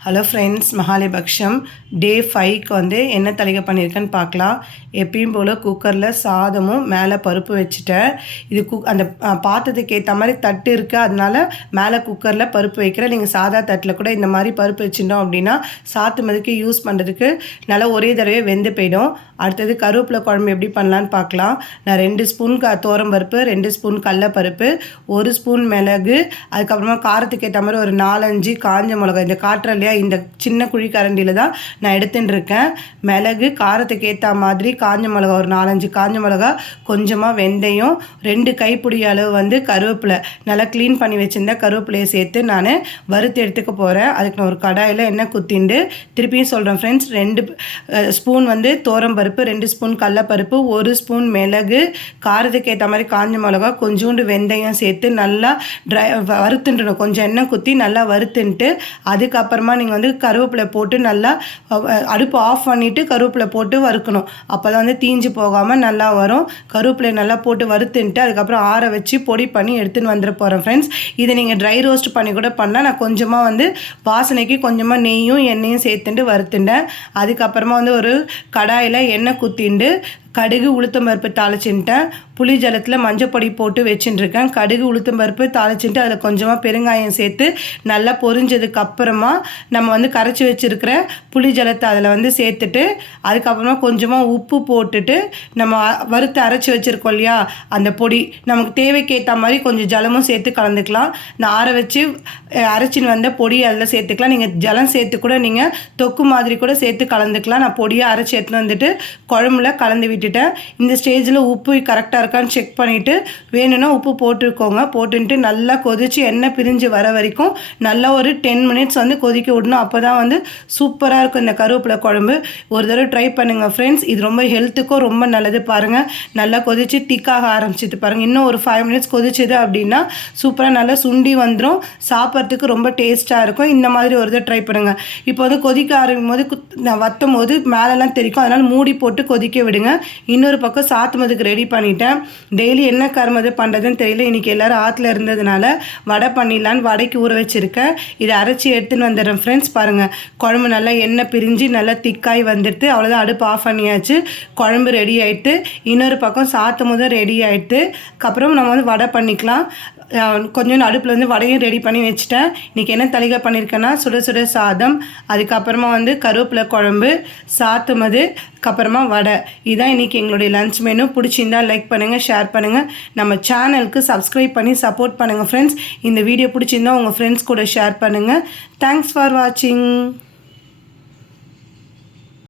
Hello friends மகாலிபக்ஷம் டே ஃபைவ்க்கு வந்து என்ன தலிகை பண்ணியிருக்கேன்னு பார்க்கலாம். எப்பயும் போல் குக்கரில் சாதமும் மேலே பருப்பு வச்சுட்டேன். இது குக் அந்த அஹ், பாத்திரத்துக்கு ஏற்ற மாதிரி தட்டு இருக்குது அதனால மேலே குக்கரில் பருப்பு வைக்கிறேன். நீங்கள் சாதா தட்டில் கூட இந்த மாதிரி பருப்பு வச்சுட்டோம் அப்படின்னா சாத்து மதுக்கு யூஸ் பண்ணுறதுக்கு நல்லா ஒரே தடவை வெந்து போயிடும். அடுத்தது கருவேப்பிலை குழம்பு எப்படி பண்ணலான்னு பார்க்கலாம். நான் ரெண்டு ஸ்பூன் க பருப்பு ரெண்டு ஸ்பூன் கடலப்பருப்பு ஒரு ஸ்பூன் மிளகு அதுக்கப்புறமா காரத்துக்கு ஏற்ற மாதிரி ஒரு நாலஞ்சு காஞ்ச மிளகாய். இந்த காட்டுற இந்த சின்ன குழி கரண்டியில் தான் நான் எடுத்துட்டு இருக்கேன் மிளகு காரத்துக்கு ஏற்ற மாதிரி காஞ்ச மிளகா ஒரு நாலஞ்சு காஞ்ச மிளகா கொஞ்சமாக வெந்தயம் ரெண்டு கைப்பிடி அளவு வந்து கருவேப்பிலை. நல்லா க்ளீன் பண்ணி வச்சுருந்த கருவேப்பிலையை சேர்த்து நான் வறுத்து எடுத்துக்க போகிறேன் அதுக்கு நான் ஒரு கடாயில் எண்ணெய் குத்திண்டு திருப்பியும் சொல்கிறேன் ஃப்ரெண்ட்ஸ் ரெண்டு ஸ்பூன் வந்து பருப்பு ரெண்டு ஸ்பூன் கடலப்பருப்பு ஒரு ஸ்பூன் மிளகு காரத்துக்கு ஏற்ற மாதிரி காஞ்ச மிளகா கொஞ்சோண்டு வெந்தயம் சேர்த்து நல்லா ட்ரை வறுத்துட்டுணும் கொஞ்சம் எண்ணெய் குத்தி நல்லா வறுத்துன்ட்டு அதுக்கப்புறமா நீங்கள் வந்து கருவேப்பிலை போட்டு நல்லா அடுப்பு ஆஃப் பண்ணிவிட்டு கருவேப்பிலை போட்டு வறுக்கணும். அப்போ தான் வந்து தீஞ்சு போகாமல் நல்லா வரும். கருவேப்பிலை நல்லா போட்டு வறுத்துன்ட்டு அதுக்கப்புறம் ஆற வச்சு பொடி பண்ணி எடுத்துன்னு வந்துட போகிறேன் ஃப்ரெண்ட்ஸ் இதை நீங்கள் ட்ரை ரோஸ்ட் பண்ணி கூட பண்ணால் நான் கொஞ்சமாக வந்து வாசனைக்கு கொஞ்சமாக நெய்யும் எண்ணெயும் சேர்த்துட்டு வறுத்துட்டேன் அதுக்கப்புறமா வந்து ஒரு கடாயில் எண்ணெய் குத்திண்டு கடுகு உளுத்தம் பருப்பு தாளிச்சுட்டேன் புளி ஜலத்தில் மஞ்சப்பொடி போட்டு வச்சுட்டுருக்கேன் கடுகு உளுத்தம் பருப்பு தாளிச்சுட்டு அதில் கொஞ்சமாக பெருங்காயம் சேர்த்து நல்லா பொரிஞ்சதுக்கு அப்புறமா நம்ம வந்து கரைச்சி வச்சுருக்கிற புளி ஜலத்தை அதில் வந்து சேர்த்துட்டு அதுக்கப்புறமா கொஞ்சமாக உப்பு போட்டுட்டு நம்ம வறுத்து அரைச்சி வச்சுருக்கோம் இல்லையா அந்த பொடி. நமக்கு தேவைக்கேற்ற மாதிரி கொஞ்சம் ஜலமும் சேர்த்து கலந்துக்கலாம். நான் ஆற வச்சு அரைச்சின்னு வந்த பொடி அதில் சேர்த்துக்கலாம். நீங்கள் ஜலம் சேர்த்து கூட நீங்கள் தொக்கு மாதிரி கூட சேர்த்து கலந்துக்கலாம். நான் பொடியை அரைச்சி எடுத்துன்னு வந்துட்டு குழம்புல கலந்து விட்டு விட்டுட்டேன். இந்த ஸ்டேஜில் உப்பு கரெக்டாக இருக்கான்னு செக் பண்ணிவிட்டு வேணும்னா உப்பு போட்டுக்கோங்க. போட்டுன்ட்டு நல்லா கொதித்து எண்ணெய் பிரிஞ்சு வர வரைக்கும் நல்லா ஒரு டென் மினிட்ஸ் வந்து கொதிக்க விடணும். அப்போ தான் வந்து சூப்பராக இருக்கும் இந்த கருவேப்பிலை குழம்பு. ஒரு தடவை ட்ரை பண்ணுங்கள் ஃப்ரெண்ட்ஸ் இது ரொம்ப ஹெல்த்துக்கும் ரொம்ப நல்லது. பாருங்கள் நல்லா கொதித்து திக்காக ஆரம்பிச்சிது. பாருங்கள் இன்னும் ஒரு ஃபைவ் மினிட்ஸ் கொதிச்சுது அப்படின்னா சூப்பராக நல்லா சுண்டி வந்துடும் சாப்பிட்றதுக்கு ரொம்ப டேஸ்ட்டாக இருக்கும். இந்த மாதிரி ஒரு தடவை ட்ரை பண்ணுங்கள் இப்போ வந்து கொதிக்க ஆரம்பிக்கும் போது குத்- நான் வத்தும் போது மேலெல்லாம் தெரிக்கும் அதனால் மூடி போட்டு கொதிக்க விடுங்க. இன்னொரு பக்கம் சாத்துமதுக்கு ரெடி பண்ணிட்டேன். டெய்லி என்ன கருமது பண்ணுறதுன்னு தெரியல. இன்றைக்கி எல்லோரும் ஆற்றுல இருந்ததுனால வடை பண்ணிடலான்னு வடைக்கு ஊற வச்சுருக்கேன். இதை அரைச்சி எடுத்துன்னு வந்துடுறேன் ஃப்ரெண்ட்ஸ் பாருங்கள் குழம்பு நல்லா எண்ணெய் பிரிஞ்சு நல்லா திக்காய் வந்துடுது. அவ்வளோதான் அடுப்பு ஆஃப் பண்ணியாச்சு. குழம்பு ரெடி ஆயிட்டு இன்னொரு பக்கம் சாத்துமதும் ரெடி ஆயிட்டு அப்புறம் நம்ம வந்து வடை பண்ணிக்கலாம். கொஞ்சம் அடுப்பில் வந்து வடையும் ரெடி பண்ணி வச்சுட்டேன். இன்றைக்கி என்ன தலிகை பண்ணியிருக்கேன்னா சுட சுட சாதம் அதுக்கப்புறமா வந்து கருவேப்பிலை குழம்பு சாத்துமது அப்புறமா வடை. இதுதான் இன்றைக்கி எங்களுடைய லஞ்ச் மெனு பிடிச்சிருந்தா லைக் பண்ணுங்கள் ஷேர் பண்ணுங்கள் நம்ம சேனலுக்கு சப்ஸ்கிரைப் பண்ணி சப்போர்ட் பண்ணுங்கள் ஃப்ரெண்ட்ஸ் இந்த வீடியோ பிடிச்சிருந்தா உங்கள் ஃப்ரெண்ட்ஸ் கூட ஷேர் பண்ணுங்கள் தேங்க்ஸ் ஃபார் வாட்சிங்